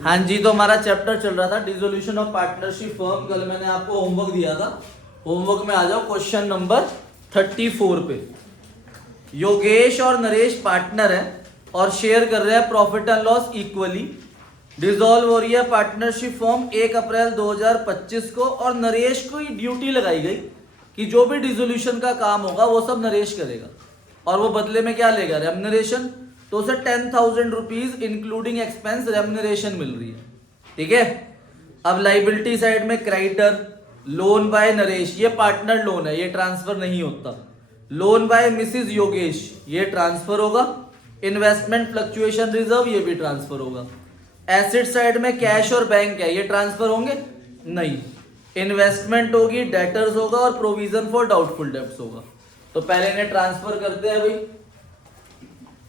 हाँ जी, तो हमारा चैप्टर चल रहा था डिसोल्यूशन ऑफ पार्टनरशिप फर्म। कल मैंने आपको होमवर्क दिया था। होमवर्क में आ जाओ क्वेश्चन नंबर 34 पे। योगेश और नरेश पार्टनर है और शेयर कर रहे हैं profit and loss equally. Dissolve हो रही है पार्टनरशिप फॉर्म 1 अप्रैल 2025 को और नरेश को ड्यूटी लगाई गई कि जो भी डिसोल्यूशन का काम होगा वो सब नरेश करेगा और वो बदले में क्या लेगा, रेम्युनरेशन। तो उसे 10,000 रुपीज इंक्लूडिंग एक्सपेंस रेम्युनरेशन मिल रही है। ठीक है। अब लाइबिलिटी साइड में क्रेडिटर लोन बाय नरेश, ये पार्टनर लोन है, ये ट्रांसफर नहीं होता। लोन बाय मिसिज योगेश, ये ट्रांसफर होगा। इन्वेस्टमेंट फ्लक्चुएशन रिजर्व, ये भी ट्रांसफर होगा। एसेट साइड में कैश और बैंक है, ये ट्रांसफर होंगे नहीं। इन्वेस्टमेंट होगी, डेटर्स होगा और प्रोविजन फॉर डाउटफुल डेब्ट्स होगा। तो पहले इन्हें ट्रांसफर करते हैं भाई।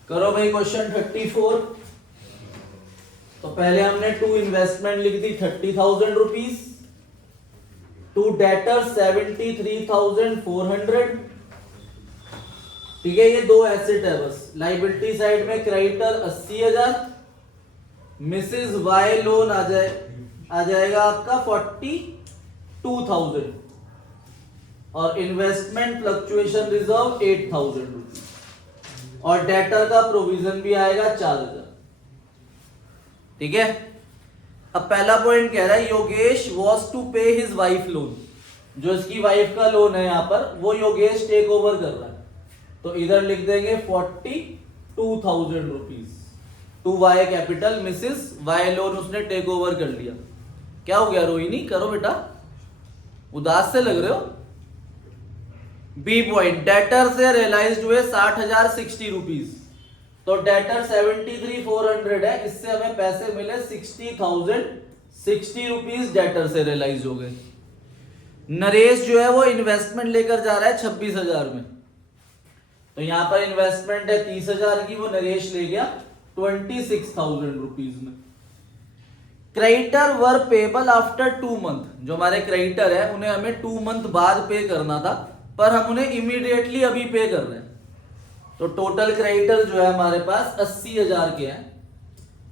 करो भाई क्वेश्चन 34। तो पहले हमने टू इन्वेस्टमेंट लिख दी 30,000 रुपीज, टू डेटर 73,400। ठीक है, ये दो एसेट है बस। लाइबिलिटी साइड में क्रेडिटर 80,000, मिसिज वाई लोन आ जाएगा आपका 42,000 और इन्वेस्टमेंट फ्लक्चुएशन रिजर्व 8,000 रुपीज और डेटर का प्रोविजन भी आएगा 4,000। ठीक है। अब पहला पॉइंट कह रहा है योगेश वॉज टू पे हिज वाइफ लोन। जो इसकी वाइफ का लोन है यहां पर वो योगेश टेक ओवर कर रहा है। तो इधर लिख देंगे 42,000 rupees to Y capital. Mrs Y loan उसने टेक ओवर कर लिया। क्या हो गया रोहिणी, करो बेटा, उदास से लग रहे हो। बी पॉइंट, डेटर से रियलाइज्ड हुए 60,000 60 रुपीज। तो डेटर 73,400 है, इससे हमें पैसे मिले 60,000 60 रुपीज डेटर से रियलाइज हो गए। नरेश जो है वो इन्वेस्टमेंट लेकर जा रहा है 26,000 में। तो यहां पर इन्वेस्टमेंट है 30,000 की, वो नरेश ले गया 26,000 रुपीज में। क्रेडिटर वर पेबल आफ्टर 2 मंथ। जो हमारे क्रेडिटर है उन्हें हमें 2 मंथ बाद पे करना था, पर हम उन्हें इमीडिएटली अभी पे कर रहे हैं। तो टोटल क्रेडिटर जो है हमारे पास 80,000 के हैं।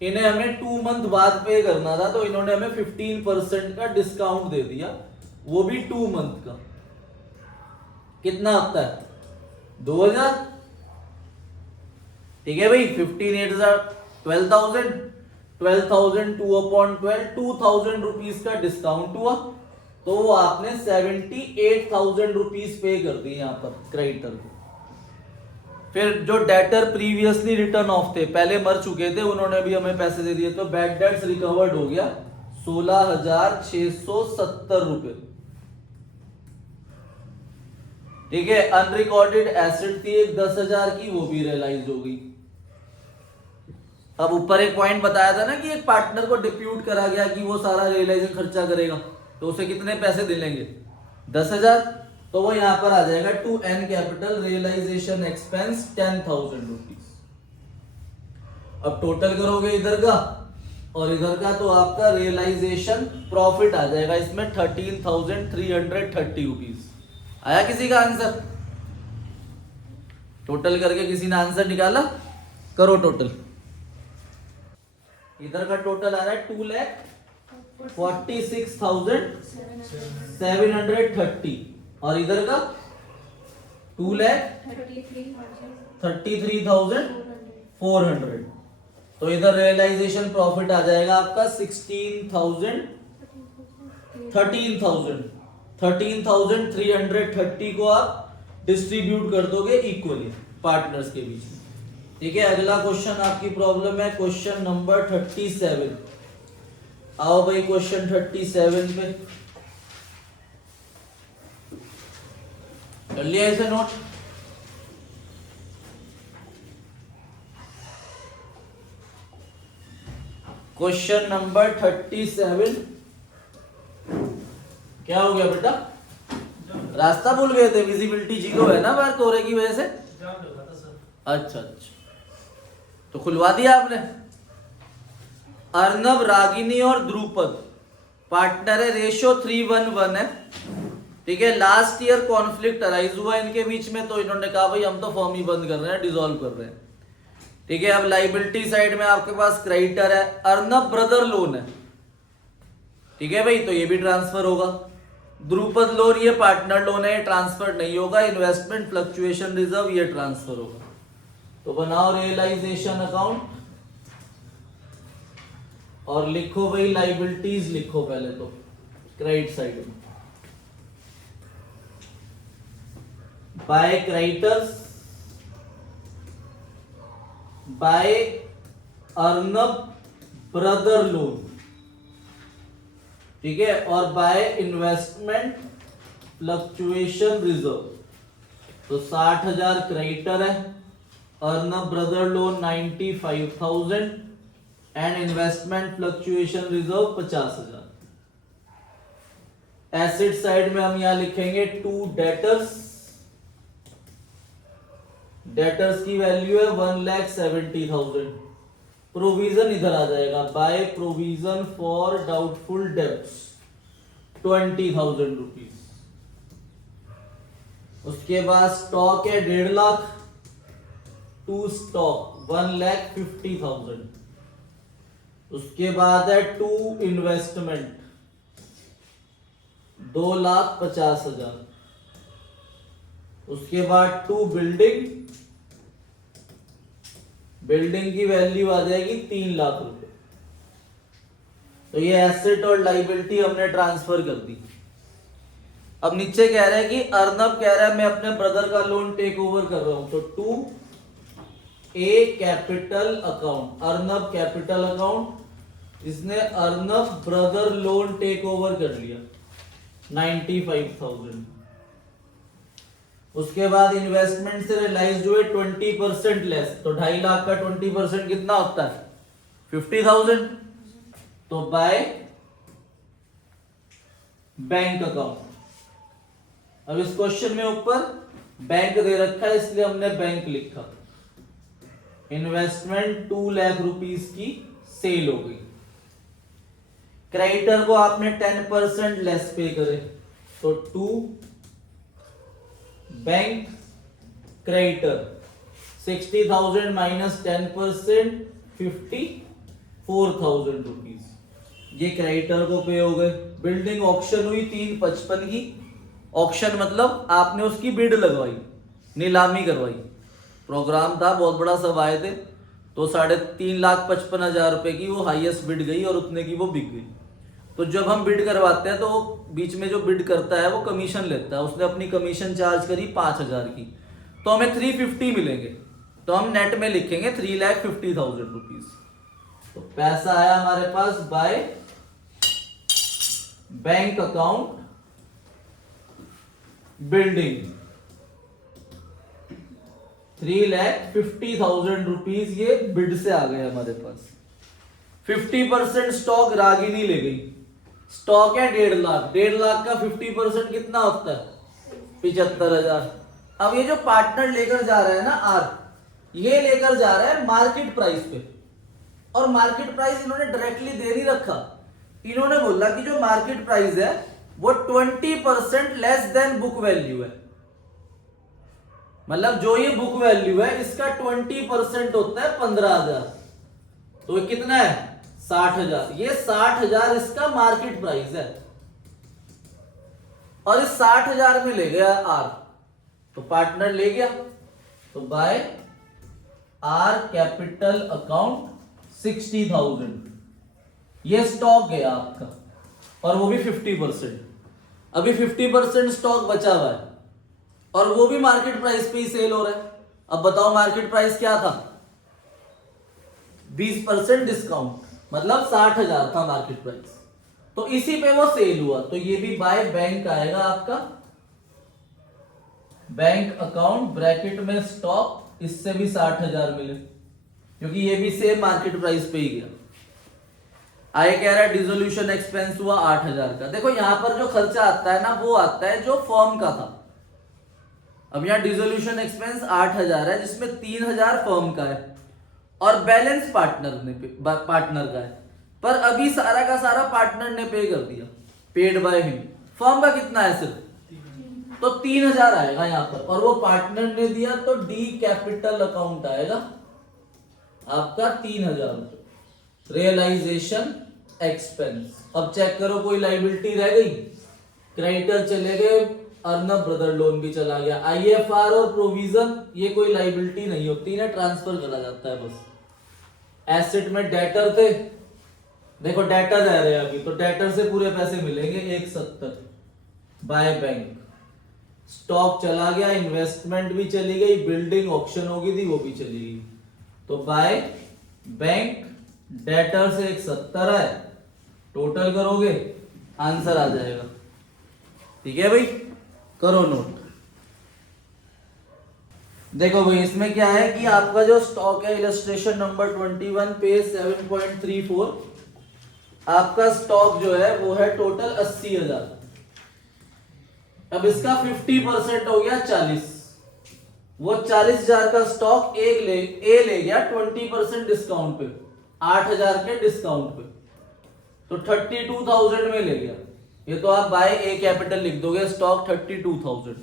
इन्हें हमें 2 मंथ बाद पे करना था, तो इन्होंने हमें 15% का डिस्काउंट दे दिया, वो भी 2 मंथ का। कितना आता है, 2,000। ठीक है भाई, 15,000 12,000 12,000 2/12 2,000 रुपीज का डिस्काउंट हुआ। तो वो आपने 78,000 रुपीज पे कर दिए यहां पर क्रेडिटर को। फिर जो डेटर प्रीवियसली रिटर्न ऑफ थे, पहले मर चुके थे, उन्होंने भी हमें पैसे दे दिए। तो बैड डेट्स रिकवर्ड हो गया 16,670 रुपए। ठीक है। अनरिकॉर्डेड एसेट थी एक 10,000 की, वो भी रियलाइज हो गई। अब ऊपर एक पॉइंट बताया था ना कि एक पार्टनर को डिप्यूट करा गया कि वो सारा रियलाइजेशन खर्चा करेगा, तो उसे कितने पैसे दे लेंगे, 10,000। तो वो यहां पर आ जाएगा to N capital realisation expense 10,000 rupees. अब टोटल करोगे इधर का और इधर का, तो आपका रियलाइजेशन प्रॉफिट आ जाएगा इसमें 13,330 रुपीज। आया किसी का आंसर? टोटल करके किसी ने आंसर निकाला? करो टोटल। इधर का टोटल आ रहा है 2,46,730 और इधर का 2,33,400। तो इधर रियलाइजेशन प्रॉफिट आ जाएगा आपका 13,330 को आप डिस्ट्रीब्यूट कर दोगे इक्वली पार्टनर्स के बीच में। ठीक है। अगला क्वेश्चन आपकी प्रॉब्लम है क्वेश्चन नंबर 37। आओ भाई क्वेश्चन 37 पे कर लिया इसे नोट। Question number 37। क्या हो गया बेटा, रास्ता भूल गए थे? विजिबिलिटी 0 है ना बाहर कोहरे की वजह से। अच्छा, तो खुलवा दिया आपने। अर्नब, रागिनी और द्रुपद पार्टनर है, रेशियो 3:1 है। ठीक है। लास्ट ईयर कॉन्फ्लिक्ट अराइज हुआ इनके बीच में, तो इन्होंने कहा भाई हम तो फर्म ही बंद कर रहे हैं, डिसॉल्व कर रहे हैं। ठीक है। अब लाइबिलिटी साइड में आपके पास क्रेडिटर है, अर्नब ब्रदर लोन है, ठीक है भाई, तो ये भी ट्रांसफर होगा। द्रुपद लोन ये पार्टनर लोन है, ट्रांसफर नहीं होगा। इन्वेस्टमेंट फ्लक्चुएशन रिजर्व ये ट्रांसफर होगा। तो बनाओ रियलाइजेशन अकाउंट और लिखो भाई लाइबिलिटीज लिखो पहले तो क्रेडिट साइड में। By creditors, by Arnab brother loan, ठीक है, और बाय इन्वेस्टमेंट फ्लक्चुएशन रिजर्व। तो 60,000 क्रेडिटर है, Arnab brother loan 95,000 and investment fluctuation reserve 50,000। Asset side में हम यहां लिखेंगे टू डेटर्स, डेटर्स की वैल्यू है 1,70,000। प्रोविजन इधर आ जाएगा, by provision for doubtful debts 20,000 rupees. उसके बाद स्टॉक है 1.5 लाख, टू स्टॉक 1,50,000। उसके बाद है टू इन्वेस्टमेंट 2,50,000। उसके बाद टू बिल्डिंग, बिल्डिंग की वैल्यू आ जाएगी 3 लाख रुपए। तो ये एसेट और लाइबिलिटी हमने ट्रांसफर कर दी। अब नीचे कह रहा है कि अर्नब कह रहा है मैं अपने ब्रदर का लोन टेक ओवर कर रहा हूं, तो to A capital account, Arnab capital account, इसने Arnab brother loan take over कर लिया 95,000। उसके बाद इन्वेस्टमेंट से रियलाइज हुए 20% लेस, तो 2.5 लाख का 20% कितना होता है 50,000। तो बाय बैंक अकाउंट। अब इस क्वेश्चन में ऊपर बैंक दे रखा है इसलिए हमने बैंक लिखा। इन्वेस्टमेंट 2 लाख रुपीस की सेल हो गई। क्रेडिटर को आपने 10% लेस पे करे, तो to bank creditor 60,000 minus 10% 54,000 rupees. ये क्रेडिटर को पे हो गए। बिल्डिंग ऑक्शन हुई 355 की। ऑक्शन मतलब आपने उसकी बिड लगवाई, नीलामी करवाई। प्रोग्राम था, बहुत बड़ा सब आए थे, तो 3,55,000 रुपए की वो हाईएस्ट बिड गई और उतने की वो बिक गई। तो जब हम बिड करवाते हैं तो बीच में जो बिड करता है वो कमीशन लेता है। उसने अपनी कमीशन चार्ज करी 5,000 की, तो हमें 350 मिलेंगे। तो हम नेट में लिखेंगे 3,50,000 रुपीज। तो पैसा आया हमारे पास by bank account building 3,50,000 rupees, ये बिड से आ गए हमारे पास। 50% स्टॉक रागिनी ले गई। स्टॉक है 1.5 लाख, 1.5 लाख का 50% कितना होता है 75,000। अब ये जो पार्टनर लेकर जा रहा है ना आर, ये लेकर जा रहा है मार्केट प्राइस पे, और मार्केट प्राइस इन्होंने डायरेक्टली दे नहीं रखा। इन्होंने बोला कि जो मार्केट प्राइस है वो 20% लेस देन बुक वैल्यू है। मतलब जो ये बुक वैल्यू है इसका 20% होता है 15,000। तो ये कितना है 60,000। ये 60,000 इसका मार्केट प्राइस है, और इस 60,000 में ले गया आर, तो पार्टनर ले गया। तो बाय आर कैपिटल अकाउंट 60,000, ये स्टॉक गया आपका, और वो भी 50%। अभी 50% स्टॉक बचा हुआ है और वो भी मार्केट प्राइस पे ही सेल हो रहा है। अब बताओ मार्केट प्राइस क्या था 20% डिस्काउंट, मतलब 60,000 था मार्केट प्राइस, तो इसी पे वो सेल हुआ। तो ये भी बाय बैंक आएगा आपका, बैंक अकाउंट ब्रैकेट में स्टॉक, इससे भी 60,000 मिले क्योंकि ये भी सेम मार्केट प्राइस पे ही गया। आगे कह रहा है डिसोल्यूशन एक्सपेंस हुआ 8,000 का। देखो यहां पर जो खर्चा आता है ना वो आता है जो फर्म का था। अब यहाँ डिसोल्यूशन एक्सपेंस 8,000 है, जिसमें 3,000 फर्म का है और बैलेंस पार्टनर का है। पर अभी सारा का सारा पार्टनर ने पे कर दिया, पेड बाय हिम। फर्म का कितना है सिर्फ, तो 3,000 आएगा यहाँ पर, और वो पार्टनर ने दिया तो डी कैपिटल अकाउंट आएगा। आपका 3,000 रुपये रियलाइजेशन एक्सपेंस। अब चेक करो कोई लाइबिलिटी रह गई, क्रेडिटर चले गए, अर्नब ब्रदर लोन भी चला गया, आईएफआर और प्रोविजन ये कोई लाइबिलिटी नहीं होती, इन्हें ट्रांसफर करा जाता है बस। एसेट में डेटर थे, देखो डेटर रह रहे हैं अभी, तो डेटर से पूरे पैसे मिलेंगे 170 बाय बैंक। स्टॉक चला गया, इन्वेस्टमेंट भी चली गई, बिल्डिंग ऑक्शन होगी थी वो भी चली गई, तो बाय बैंक डेटर से 170 है, टोटल करोगे आंसर आ जाएगा। ठीक है भाई, करो नोट। देखो भाई इसमें क्या है कि आपका जो स्टॉक है इलस्ट्रेशन नंबर 21 पेज 7.34, आपका स्टॉक जो है वो है टोटल 80,000। अब इसका 50% हो गया 40, वो 40,000 का स्टॉक ए ले गया 20% डिस्काउंट पे, 8,000 के डिस्काउंट पे, तो 32,000 में ले गया। ये तो आप बाय ए कैपिटल लिख दोगे, स्टॉक 32,000।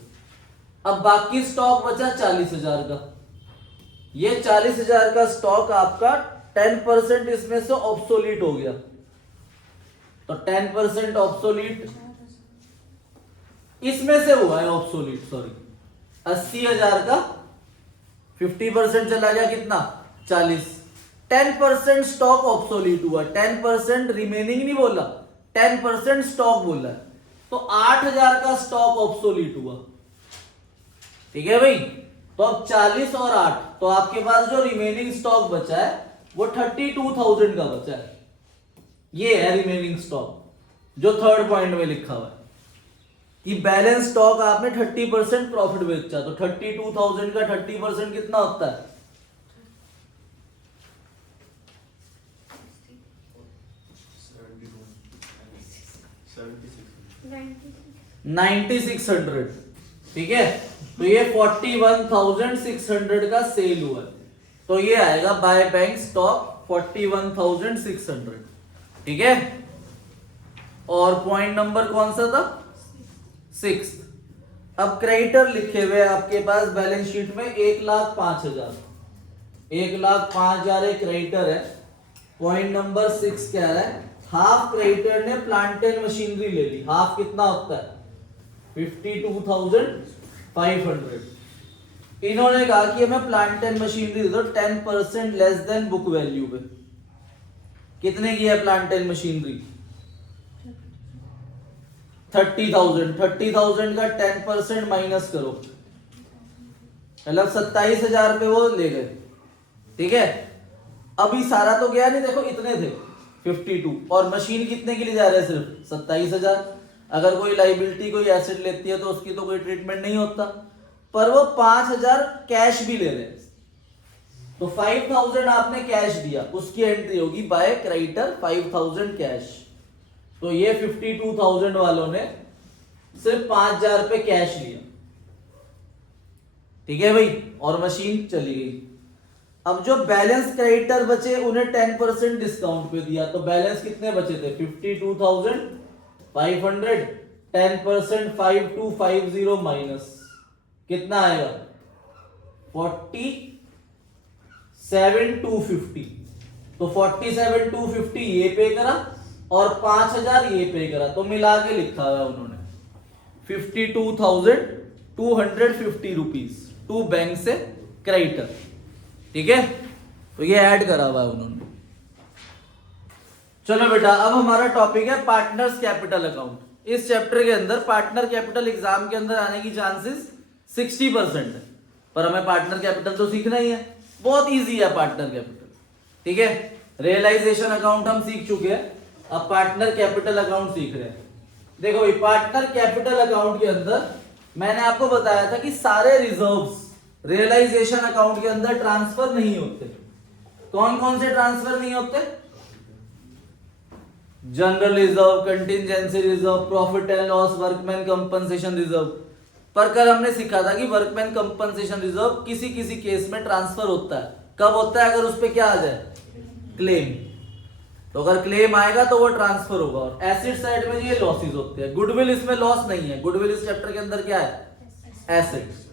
अब बाकी स्टॉक बचा 40,000 का। ये 40,000 का स्टॉक आपका 10% इसमें से ऑब्सोलीट हो गया, तो 10% ऑब्सोलीट इसमें से हुआ है ऑब्सोलीट, सॉरी 80,000 का 50% चला गया कितना 40, 10% स्टॉक ऑब्सोलीट हुआ, 10% रिमेनिंग नहीं बोला, 10% स्टॉक बोला है, तो 8,000 का स्टॉक ऑब्सोलीट हुआ। ठीक है भाई, तो अब 40 और 8, तो आपके पास जो रिमेनिंग स्टॉक बचा है वो 32,000 का बचा है। ये है रिमेनिंग स्टॉक जो थर्ड पॉइंट में लिखा हुआ है कि बैलेंस स्टॉक आपने 30% प्रॉफिट बेचा, तो 32,000 का 30% कितना होता है 9600। ठीक है, तो ये 41,600 का सेल हुआ है, तो ये आएगा बाय बैंक स्टॉक 41,600। ठीक है, और पॉइंट नंबर कौन सा था 6। अब क्रेडिटर लिखे हुए आपके पास बैलेंस शीट में 1,05,000, 1,05,000 एक क्रेडिटर है। पॉइंट नंबर 6 कह रहा है हाफ क्रेडिटर ने प्लांट एंड मशीनरी ले ली, हाफ कितना होता है 52,500। इन्होंने कहा कि हमें प्लांट एंड मशीनरी दे दो 10% लेस देन बुक वैल्यू पे। कितने की है प्लांट एंड मशीनरी 30,000, 30,000 का 10% माइनस करो, मतलब 27,000 पे वो ले गए। ठीक है, अभी सारा तो गया नहीं, देखो इतने थे 52, और मशीन कितने के लिए जा रहे हैं सिर्फ 27,000। अगर कोई लाइबिलिटी कोई एसेट लेती है तो उसकी तो कोई ट्रीटमेंट नहीं होता, पर वो 5,000 कैश भी ले रहे हैं, तो 5,000 आपने कैश दिया, उसकी एंट्री होगी बाय क्रेडिटर 5,000 कैश। तो ये 52,000 वालों ने सिर्फ 5,000 पे कैश लिया। ठीक है भाई, और मशीन चली गई। अब जो बैलेंस क्रेडिटर बचे उन्हें 10% डिस्काउंट पे दिया, तो बैलेंस कितने बचे थे 52,500, 10% 5250 माइनस कितना आएगा 47,250। तो 47,250 ये पे करा और 5,000 ये पे करा, तो मिला के लिखा हुआ है उन्होंने 52,250 रुपीज टू बैंक से क्रेडिटर। ठीक है, तो ये ऐड करा हुआ है उन्होंने। चलो बेटा, अब हमारा टॉपिक है पार्टनर्स कैपिटल अकाउंट। इस चैप्टर के अंदर पार्टनर कैपिटल एग्जाम के अंदर आने की चांसेस 60% है, पर हमें पार्टनर कैपिटल तो सीखना ही है, बहुत इजी है पार्टनर कैपिटल। ठीक है, रियलाइजेशन अकाउंट हम सीख चुके हैं, अब पार्टनर कैपिटल अकाउंट सीख रहे हैं। देखो भाई, पार्टनर कैपिटल अकाउंट के अंदर मैंने आपको बताया था कि सारे रिजर्व्स रियलाइजेशन अकाउंट के अंदर ट्रांसफर नहीं होते। कौन कौन से ट्रांसफर नहीं होते, general reserve, contingency reserve, profit and loss, workman compensation reserve. पर कल हमने सीखा था कि वर्कमैन कंपनसेशन रिजर्व किसी किसी केस में ट्रांसफर होता है। कब होता है, अगर उस पर क्या आ जाए क्लेम, तो अगर क्लेम आएगा तो वो ट्रांसफर होगा। और एसेट साइड में ये लॉसेस होते हैं, गुडविल इसमें लॉस नहीं है, गुडविल इस चैप्टर के अंदर क्या है एसेट्स।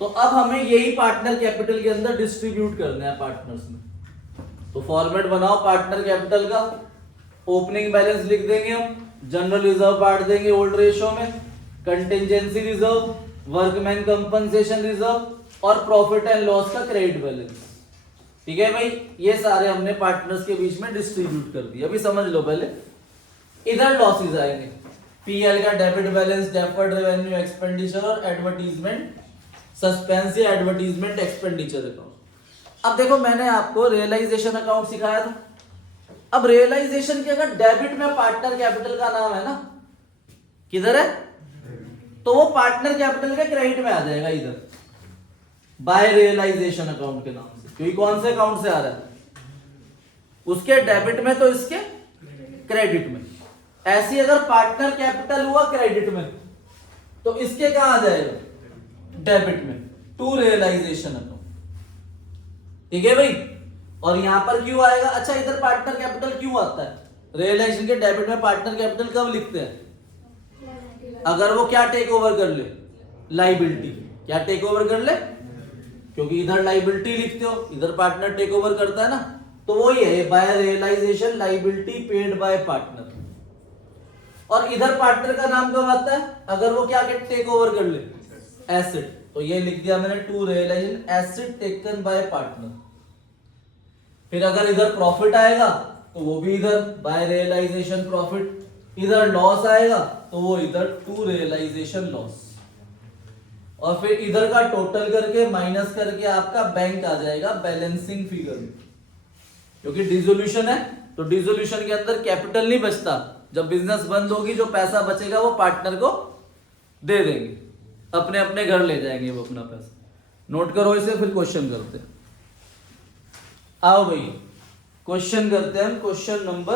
तो अब हमें यही पार्टनर कैपिटल के अंदर डिस्ट्रीब्यूट करना है पार्टनर्स में। तो फॉर्मेट बनाओ पार्टनर कैपिटल का। ओपनिंग बैलेंस लिख देंगे हम, जनरल रिजर्व बांट देंगे ओल्ड रेशियो में, contingency reserve, workman compensation reserve और प्रॉफिट एंड लॉस का क्रेडिट बैलेंस। ठीक है भाई, ये सारे हमने पार्टनर्स के बीच में डिस्ट्रीब्यूट कर दिया। अभी समझ लो पहले, इधर लॉसेज आएंगे, पीएल का debit balance, deferred revenue, expenditure और एडवर्टीजमेंट सस्पेंस या एडवर्टीजमेंट एक्सपेंडिचर अकाउंट। अब देखो मैंने आपको रियलाइजेशन अकाउंट सिखाया था। अब रियलाइजेशन के अगर डेबिट में पार्टनर कैपिटल का नाम है ना, किधर है, तो वो पार्टनर कैपिटल के क्रेडिट में आ जाएगा इधर, बाय रियलाइजेशन अकाउंट के नाम से, क्योंकि कौन से अकाउंट से आ रहा है, उसके डेबिट में तो इसके क्रेडिट में। ऐसी अगर पार्टनर कैपिटल हुआ क्रेडिट में तो इसके कहां आ जाएगा, डेबिट में, टू रियलाइजेशन अकाउंट। ठीक है भाई, और यहां पर क्यों आएगा, अच्छा इधर पार्टनर कैपिटल क्यों आता है, रियलाइजेशन के डेबिट में पार्टनर कैपिटल कब लिखते हैं, अगर वो क्या टेक ओवर कर ले, लाइबिलिटी, क्या टेक ओवर कर ले, क्योंकि इधर लाइबिलिटी लिखते हो, इधर पार्टनर टेक ओवर करता है ना, तो वही है by realisation liability paid by partner. और इधर पार्टनर का नाम कब आता है, अगर वो क्या टेक ओवर कर ले, एसेट, तो ये लिख दिया मैंने to realisation asset taken by partner. फिर अगर इधर प्रॉफिट आएगा तो वो भी इधर बाय रियलाइजेशन प्रॉफिट, इधर लॉस आएगा तो वो इधर टू रियलाइजेशन लॉस, और फिर इधर का टोटल करके माइनस करके आपका बैंक आ जाएगा बैलेंसिंग फिगर में। क्योंकि डिसोल्यूशन है तो डिसोल्यूशन के अंदर कैपिटल नहीं बचता, जब बिजनेस बंद होगी जो पैसा बचेगा वो पार्टनर को दे देंगे, अपने अपने घर ले जाएंगे वो अपना पैसा। नोट करो इसे, फिर क्वेश्चन करते हैं। आओ भाई क्वेश्चन करते हैं हम, क्वेश्चन नंबर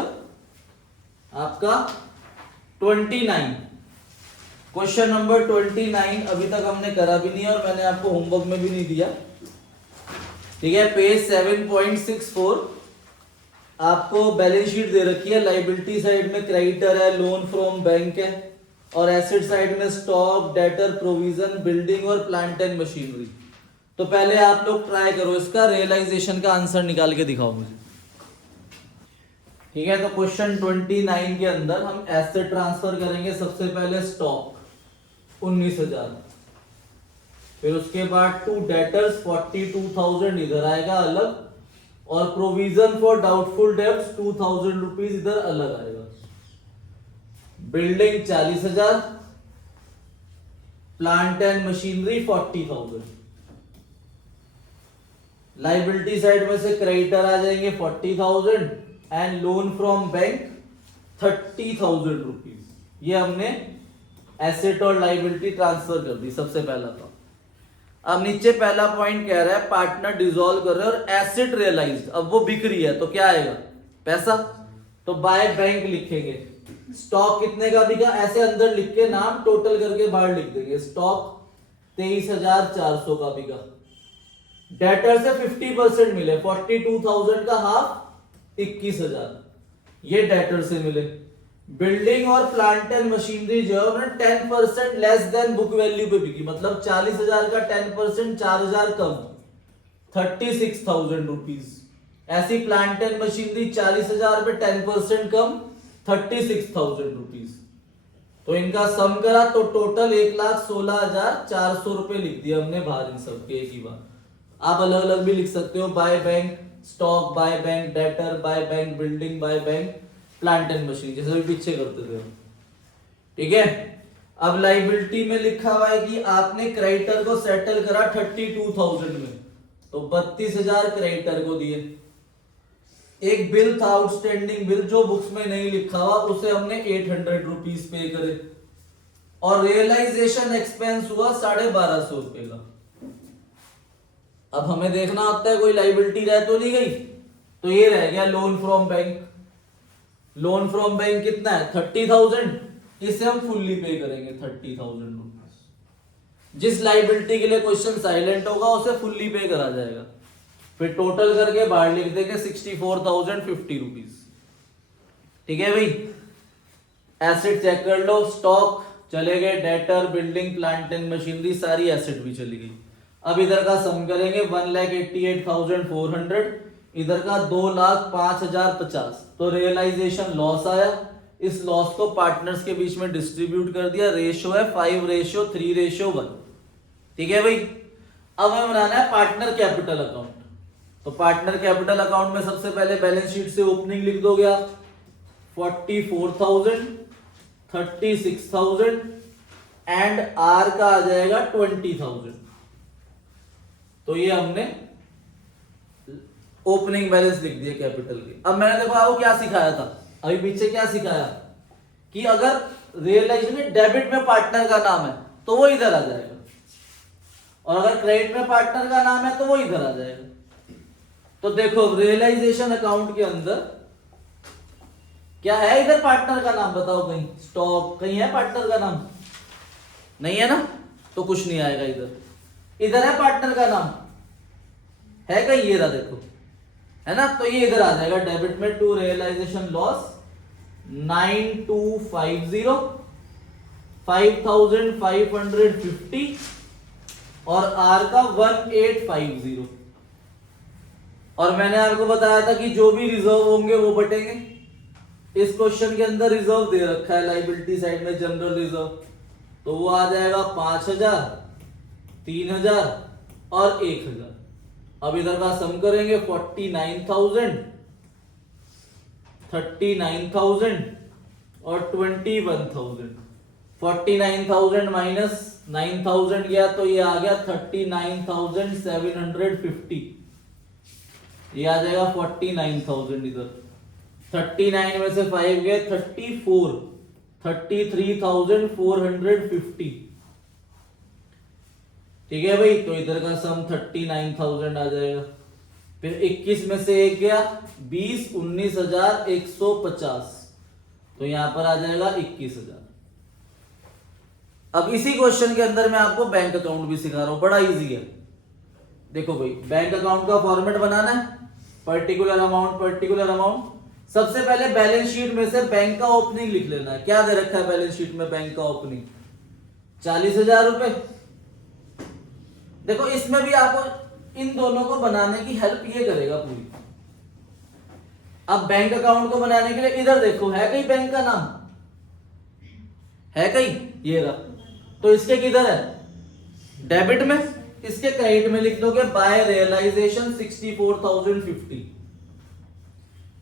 आपका 29। क्वेश्चन नंबर 29 अभी तक हमने करा भी नहीं और मैंने आपको होमवर्क में भी नहीं दिया। ठीक है, पेज 7.64 आपको बैलेंस शीट दे रखी है। लाइबिलिटी साइड में क्रेडिटर है, लोन फ्रॉम बैंक है, और एसेट साइड में स्टॉक, डेटर, प्रोविजन, बिल्डिंग और प्लांट एंड मशीनरी। तो पहले आप लोग ट्राई करो इसका रियलाइजेशन का आंसर निकाल के दिखाओ मुझे। ठीक है, तो क्वेश्चन 29 के अंदर हम एसेट ट्रांसफर करेंगे। सबसे पहले स्टॉक 19,000, फिर उसके बाद टू डेटर्स 42,000 इधर आएगा अलग, और provision for doubtful debts 2,000 rupees इधर अलग आएगा। Building 40,000, plant and machinery 40,000। Liability side में से क्रेडिटर आ जाएंगे 40,000 and loan from bank 30,000 rupees. ये हमने एसेट और लाइबिलिटी ट्रांसफर कर दी सबसे पहला तो। अब नीचे पहला पॉइंट कह रहा है पार्टनर डिसॉल्व कर रहे हैं और एसेट रियलाइज्ड, अब वो बिक रही है तो क्या आएगा, पैसा, तो बाय बैंक लिखेंगे। स्टॉक कितने का बिका, ऐसे अंदर लिख के नाम टोटल करके बाहर लिख देंगे। स्टॉक 23,400 का बिका। डेटर से 50% मिले, 42,000 का हाफ 21,000, ये डेटर से मिले। बिल्डिंग और प्लांट एंड मशीनरी जो है 10% लेस देन बुक वैल्यू पे बिकी, मतलब 40,000 का 10% 4,000 कम, 36,000 रुपीज। ऐसी प्लांट एंड मशीनरी 40,000 पे 10% कम 36,000 रुपीज। तो इनका सम करा तो टोटल 1,16,400 रुपए लिख दिया हमने बाहर इन सबके एक ही बार। आप अलग अलग भी लिख सकते हो, by bank stock, by bank debtor, by bank building, by bank plant and machine, जैसे भी पीछे करते थे। ठीक है, अब लाइबिलिटी में लिखा हुआ है कि आपने क्रेडिटर को सेटल करा 32,000 में, तो 32,000 क्रेडिटर को दिए। एक बिल था आउटस्टैंडिंग बिल जो बुक्स में नहीं लिखा हुआ, उसे हमने 800 रुपीज पे करे, और रियलाइजेशन एक्सपेंस हुआ 1250 रुपए का। अब हमें देखना होता है कोई लाइबिलिटी रह तो नहीं गई, तो ये रह गया loan from bank. Loan from bank कितना है 30,000, इसे हम फुल्ली पे करेंगे 30,000 रुपीज। जिस लाइबिलिटी के लिए क्वेश्चन साइलेंट होगा उसे फुल्ली पे करा जाएगा। फिर टोटल करके बाहर लिख देंगे 64,050 रुपीज। ठीक है भाई, एसेट चेक कर लो, स्टॉक चले गए, debtor, building, plant and machinery सारी एसेट भी चली गई। अब इधर का सम करेंगे 1,88,400, इधर का 2,05,050, तो रियलाइजेशन लॉस आया। इस लॉस को पार्टनर्स के बीच में डिस्ट्रीब्यूट कर दिया, रेशियो है 5:3:1। ठीक है भाई। अब हमें बनाना है पार्टनर कैपिटल अकाउंट। तो पार्टनर कैपिटल अकाउंट में सबसे पहले बैलेंस शीट से ओपनिंग लिख दोगे आप 44,000, 36,000 एंड आर का आ जाएगा 20,000। तो ये हमने ओपनिंग बैलेंस लिख दिया कैपिटल के। अब मैंने देखो आपको क्या सिखाया था, अभी पीछे क्या सिखाया कि अगर रियलाइजेशन में डेबिट में पार्टनर का नाम है तो वो इधर आ जाएगा, और अगर क्रेडिट में पार्टनर का नाम है तो वो इधर आ जाएगा। तो देखो रियलाइजेशन अकाउंट के अंदर क्या है, इधर पार्टनर का नाम बताओ, कहीं स्टॉक कहीं है पार्टनर का नाम? नहीं है ना, तो कुछ नहीं आएगा इधर। इधर है पार्टनर का नाम है कहीं, ये रहा देखो, है ना, तो ये इधर आ जाएगा डेबिट में टू रियलाइजेशन लॉस 9250, 5,550 और आर का 1850। और मैंने आपको बताया था कि जो भी रिजर्व होंगे वो बटेंगे। इस क्वेश्चन के अंदर रिजर्व दे रखा है लायबिलिटी साइड में जनरल रिजर्व, तो वो आ जाएगा 5,000, 3,000 और 1,000। अब इधर का सम करेंगे 49,000, 39,000 और 21,000। 49,000 माइनस 9,000 गया तो ये आ गया 39,750। ये आ जाएगा 49,000 इधर, 39 में से 5 गए 34, 33,450। ठीक है भाई, तो इधर का सम 39,000 आ जाएगा। फिर 21 में से 1 गया 20, 19,150, तो यहां पर आ जाएगा 21,000। अब इसी क्वेश्चन के अंदर मैं आपको बैंक अकाउंट भी सिखा रहा हूं, बड़ा इजी है। देखो भाई, बैंक अकाउंट का फॉर्मेट बनाना है, पर्टिकुलर अमाउंट। सबसे पहले बैलेंस शीट में से बैंक का ओपनिंग लिख लेना है। क्या दे रखा है बैलेंस शीट में बैंक का ओपनिंग? 40,000 रुपए। देखो इसमें भी आपको इन दोनों को बनाने की हेल्प ये करेगा पूरी। अब बैंक अकाउंट को बनाने के लिए इधर देखो, है कहीं बैंक का नाम? है कहीं? ये रहा। तो इसके किधर है? डेबिट में। इसके क्रेडिट में लिख दोगे बाय रियलाइजेशन 64,050।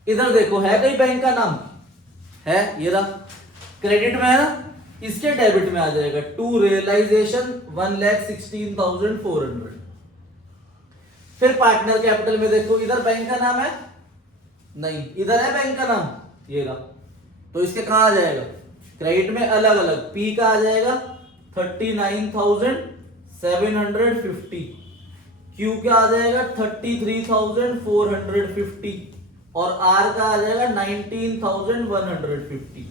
इधर देखो, है कहीं बैंक का नाम? है, ये रहा। क्रेडिट में है ना, इसके डेबिट में आ जाएगा टू रियलाइजेशन 1,16,400। फिर पार्टनर कैपिटल में देखो, इधर बैंक का नाम है? नहीं। इधर है बैंक का नाम? ये रहा। तो इसके कहां आ जाएगा? क्रेडिट में अलग अलग। पी का आ जाएगा 39,750, क्यू का आ जाएगा 33,450 और आर का आ जाएगा 19,150।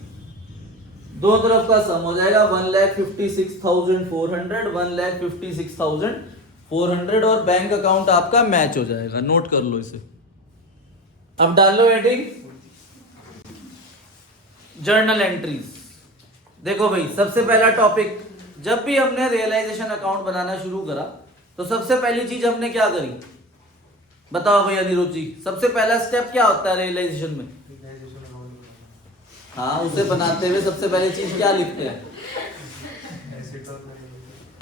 दो तरफ का सम हो जाएगा 1,56,400, 1,56,400 और बैंक अकाउंट आपका मैच हो जाएगा। नोट कर लो इसे। अब डाल लो हेडिंग जर्नल एंट्रीज। देखो भाई, सबसे पहला टॉपिक, जब भी हमने रियलाइजेशन अकाउंट बनाना शुरू करा तो सबसे पहली चीज हमने क्या करी? बताओ भाई अनिरुद्ध जी, सबसे पहला स्टेप क्या होता है रियलाइजेशन में? हाँ, उसे बनाते हुए सबसे पहली चीज क्या लिखते हैं?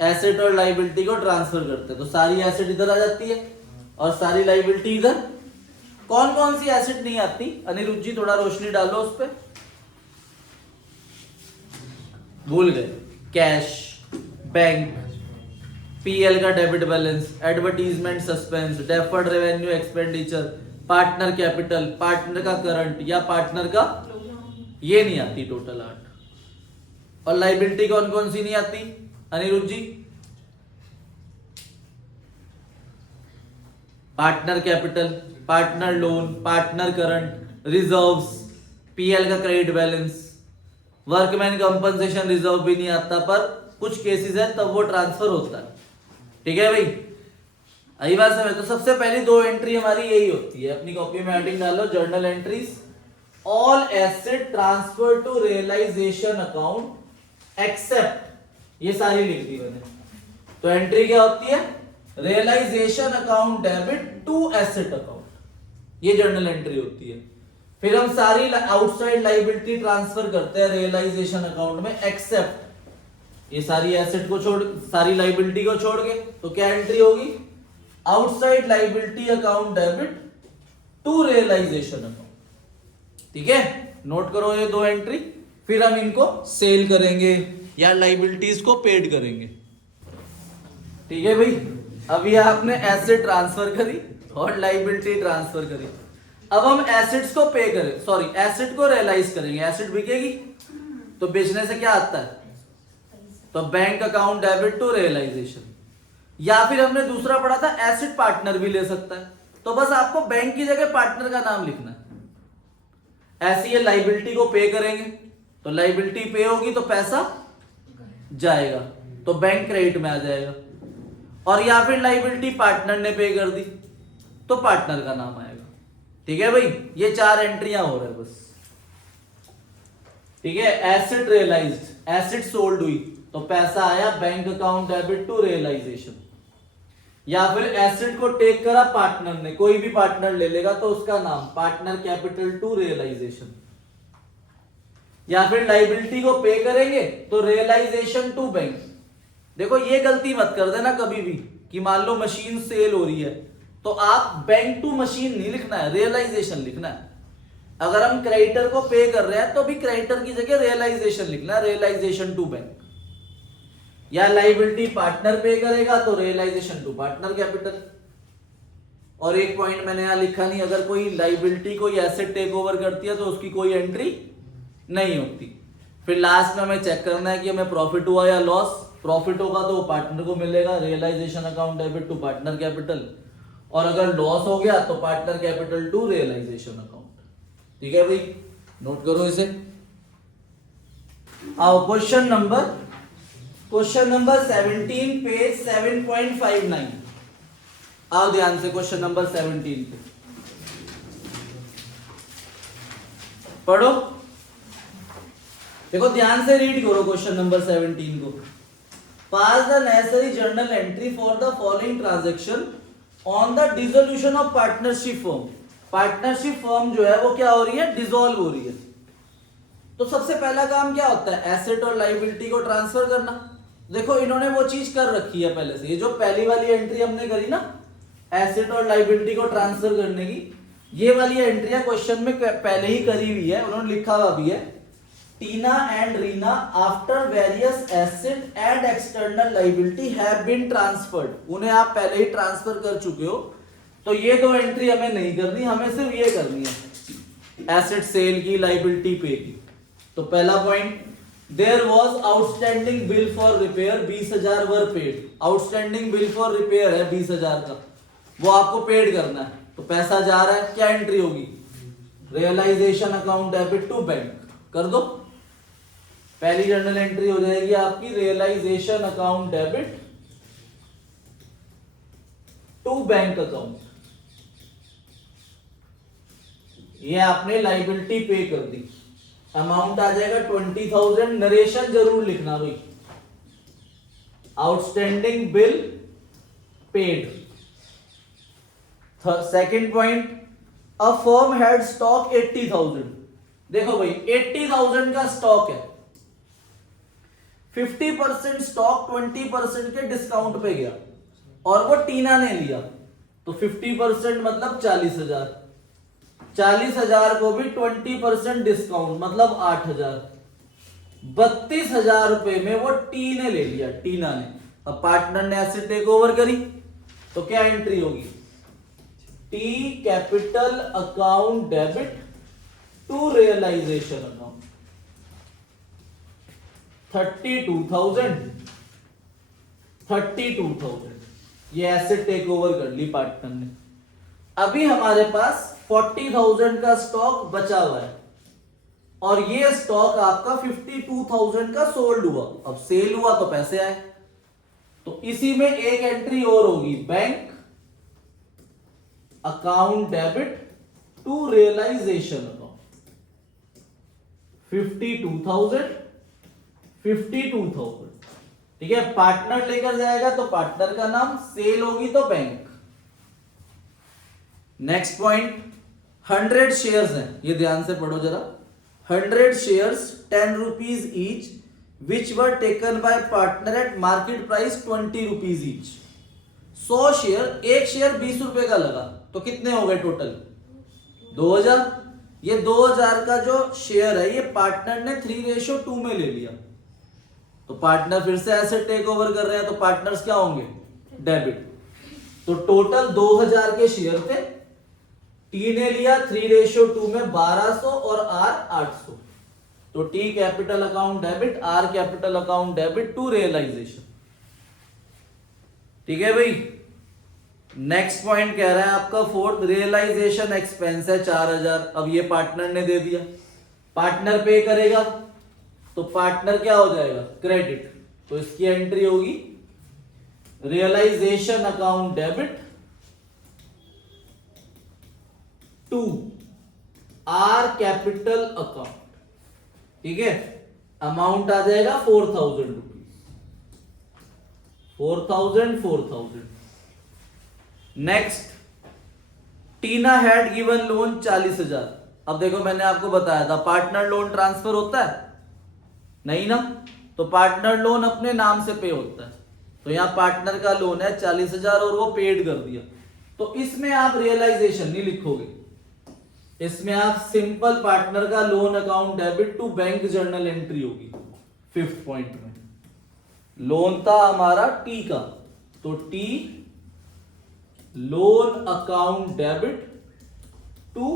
एसेट और लाइबिलिटी को ट्रांसफर करते हैं। तो सारी एसेट इधर आ जाती है और सारी लाइबिलिटी इधर। कौन कौन सी एसेट नहीं आती अनिरुद्ध जी, थोड़ा रोशनी डालो उस पर। भूल गए? कैश, बैंक, पीएल का debit balance, advertisement suspense, deferred revenue expenditure, partner capital, partner का करंट या पार्टनर का, ये नहीं आती टोटल 8। और लाइबिलिटी कौन कौन सी नहीं आती Anirudh ji? Partner capital, partner loan, partner current, reserves, PL का credit balance, workman compensation reserve भी नहीं आता, पर कुछ केसेस है तब वो ट्रांसफर होता है। ठीक है भाई, आई बात समझ? तो सबसे पहली दो एंट्री हमारी यही होती है। अपनी कॉपी में हेडिंग डालो journal entries, all asset transfer to realisation account except, ये सारी लिख दी मैंने। तो एंट्री क्या होती है? Realisation account debit to asset account, ये जर्नल एंट्री होती है। फिर हम सारी आउटसाइड लाइबिलिटी ट्रांसफर करते हैं रियलाइजेशन अकाउंट में, एक्सेप्ट ये सारी एसेट को छोड़, सारी लाइबिलिटी को छोड़ के। तो क्या एंट्री होगी? Outside liability account debit to realisation account. ठीक है, नोट करो ये दो एंट्री। फिर हम इनको सेल करेंगे या लाइबिलिटीज को पेड करेंगे। ठीक है भाई, अभी आपने एसेट ट्रांसफर करी और लाइबिलिटी ट्रांसफर करी। अब हम एसेट्स को पे करें, सॉरी एसेट को रियलाइज करेंगे। एसेट बिकेगी तो बेचने से क्या आता है? तो bank account debit to realisation. या फिर हमने दूसरा पढ़ा था एसेट पार्टनर भी ले सकता है, तो बस आपको बैंक की जगह पार्टनर का नाम लिखना है। ऐसी ये लाइबिलिटी को पे करेंगे तो लाइबिलिटी पे होगी तो पैसा जाएगा, तो बैंक क्रेडिट में आ जाएगा। और या फिर लाइबिलिटी पार्टनर ने पे कर दी तो पार्टनर का नाम आएगा। ठीक है भाई, ये चार एंट्रियां हो रहा है बस। ठीक है, एसेट रियलाइज्ड, एसेट सोल्ड हुई तो पैसा आया bank account debit to realisation. या फिर एसेट को टेक करा पार्टनर ने, कोई भी पार्टनर ले लेगा तो उसका नाम पार्टनर कैपिटल टू रियलाइजेशन। या फिर लाइबिलिटी को पे करेंगे तो रियलाइजेशन टू बैंक। देखो ये गलती मत कर देना कभी भी कि मान लो मशीन सेल हो रही है तो आप बैंक टू मशीन नहीं लिखना है, रियलाइजेशन लिखना है। अगर हम क्रेडिटर को पे कर रहे हैं तो भी क्रेडिटर की जगह रियलाइजेशन लिखना है, रियलाइजेशन टू बैंक। या लाइबिलिटी पार्टनर पे करेगा तो रियलाइजेशन टू पार्टनर कैपिटल। और एक पॉइंट मैंने यहां लिखा नहीं, अगर कोई लाइबिलिटी कोई एसेट टेक ओवर करती है तो उसकी कोई एंट्री नहीं होती। फिर लास्ट में हमें चेक करना है कि हमें प्रॉफिट हुआ या लॉस। प्रॉफिट होगा तो पार्टनर को मिलेगा, realisation account debit to partner capital. और अगर लॉस हो गया तो partner capital to realisation account. ठीक है भाई, नोट करो इसे। आओ क्वेश्चन नंबर 17 पेज 7.59। आओ ध्यान से क्वेश्चन नंबर 17 पे पढ़ो। देखो ध्यान से रीड करो क्वेश्चन नंबर 17 को। Pass the necessary journal entry for the following transaction on the dissolution of partnership firm. Partnership firm जो है वो क्या हो रही है? डिसॉल्व हो रही है। तो सबसे पहला काम क्या होता है? एसेट और लाइबिलिटी को ट्रांसफर करना। देखो इन्होंने वो चीज कर रखी है पहले से। ये जो पहली वाली एंट्री हमने करी ना एसेट और लाइबिलिटी को ट्रांसफर करने की, ये वाली एंट्रियां क्वेश्चन में पहले ही करी हुई है। उन्होंने लिखा हुआ भी है, Tina and Reena after various asset and external liability have been transferred. उन्हें आप पहले ही ट्रांसफर कर चुके हो, तो ये दो एंट्री हमें नहीं करनी, हमें सिर्फ ये करनी है एसेट सेल की, लाइबिलिटी पे की। तो पहला point, there was outstanding bill for repair 20,000 were paid. Outstanding bill for repair है 20,000 का, वो आपको पेड करना है, तो पैसा जा रहा है। क्या एंट्री होगी? Realisation account debit to bank. कर दो, पहली जर्नल एंट्री हो जाएगी आपकी realisation account debit to bank account. ये आपने लाइबिलिटी पे कर दी, अमाउंट आ जाएगा 20,000। नरेशन जरूर लिखना भाई, outstanding bill paid. Second point, a firm had stock 80,000। देखो भाई 80,000 का स्टॉक है, 50% स्टॉक 20% के डिस्काउंट पे गया और वो टीना ने लिया, तो 50% मतलब 40,000। 40,000 को भी 20% डिस्काउंट मतलब 8,000। 32,000 रुपए में वो टी ने ले लिया, टीना ने। अब पार्टनर ने एसेट टेक ओवर करी तो क्या एंट्री होगी? T capital account debit to realisation account 32,000। ये एसेट टेक ओवर कर ली पार्टनर ने। अभी हमारे पास 40,000 का स्टॉक बचा हुआ है और ये स्टॉक आपका 52,000 का सोल्ड हुआ। अब सेल हुआ तो पैसे आए, तो इसी में एक एंट्री और होगी, bank account debit to realisation account. 52,000 52,000 ठीक है, पार्टनर लेकर जाएगा तो पार्टनर का नाम, सेल होगी तो बैंक। नेक्स्ट पॉइंट, 100 शेयर्स हैं, ये ध्यान से पढ़ो जरा। 100 shares 10 rupees each which were taken by partner eight market price 20 rupees each. 100 share, एक शेयर 20 रुपए का लगा, तो कितने हो गए टोटल? 2000। ये 2000 का जो शेयर है ये पार्टनर ने 3:2 में ले लिया, तो पार्टनर फिर से एसेट टेक ओवर कर रहे हैं, तो पार्टनर्स क्या होंगे? डेबिट। तो टोटल 2000 के शेयर थे, टी ने लिया 3:2 में 1200 और आर 800, तो T capital account debit, R capital account debit to realisation. ठीक है भाई। नेक्स्ट पॉइंट कह रहा है आपका फोर्थ, रियलाइजेशन एक्सपेंस है 4000, अब ये पार्टनर ने दे दिया, पार्टनर पे करेगा, तो पार्टनर क्या हो जाएगा? क्रेडिट। तो इसकी एंट्री होगी realisation account debit to R capital account. ठीक है, अमाउंट आ जाएगा 4000 rupees, 4000। Next, Tina had given loan 40,000। अब देखो मैंने आपको बताया था पार्टनर लोन ट्रांसफर होता है नहीं ना, तो पार्टनर लोन अपने नाम से पे होता है, तो यहां पार्टनर का लोन है 40,000 और वो पेड कर दिया, तो इसमें आप रियलाइजेशन नहीं लिखोगे, इसमें आप सिंपल पार्टनर का loan account debit to bank journal entry होगी। 5th पॉइंट में लोन था हमारा टी का, तो T loan account debit to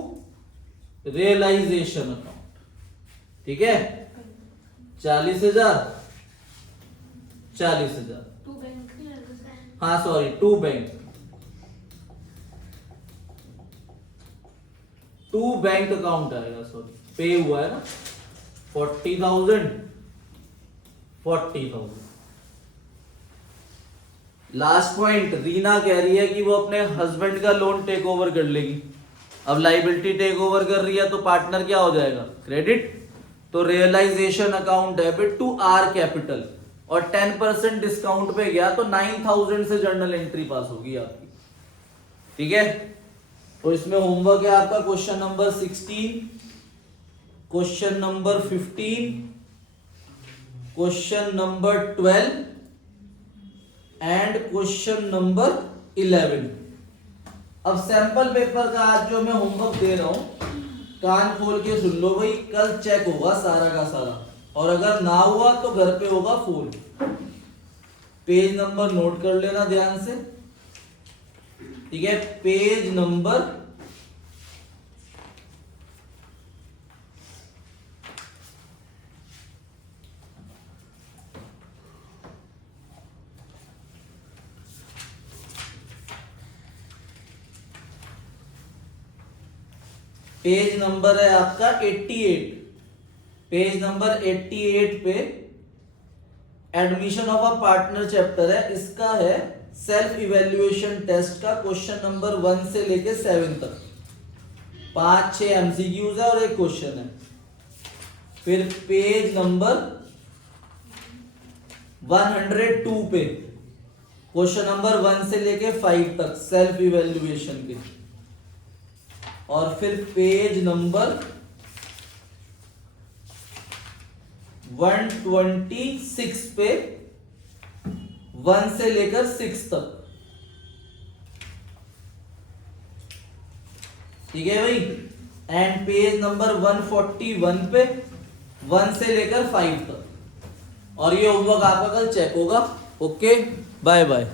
realisation account. ठीक है, 40,000, 40,000, हाँ sorry to bank, to bank account आएगा, सॉरी पे हुआ है ना, 40,000, 40,000। लास्ट पॉइंट, रीना कह रही है कि वो अपने हस्बैंड का लोन टेक ओवर कर लेगी। अब लाइबिलिटी टेक ओवर कर रही है तो पार्टनर क्या हो जाएगा? क्रेडिट। तो realisation account debit to R capital, और 10% डिस्काउंट पे गया तो 9000 से जर्नल एंट्री पास होगी आपकी। ठीक है, तो इसमें होमवर्क है आपका question number 16, question number 15, question number 12 and question number 11। अब सैंपल पेपर का आज जो मैं होमवर्क दे रहा हूं, कान खोल के सुन लो भाई, कल चेक होगा सारा का सारा, और अगर ना हुआ तो घर पे होगा फोन। पेज नंबर नोट कर लेना ध्यान से। ठीक है, पेज नंबर पेज नंबर है आपका 88। पेज नंबर 88 पे admission of a partner chapter है, इसका है सेल्फ इवेल्युएशन टेस्ट का क्वेश्चन नंबर 1 से लेके 7 तक, 5-6 एमसीक्यूज है और एक क्वेश्चन है। फिर पेज नंबर 102 पे क्वेश्चन नंबर 1 से लेके 5 तक सेल्फ इवेल्युएशन के, और फिर पेज नंबर 126 पे 1 से लेकर 6 तक। ठीक है भाई, एंड पेज नंबर 141 पे 1 से लेकर 5 तक, और ये होमवर्क आपका कल चेक होगा। Okay, bye bye.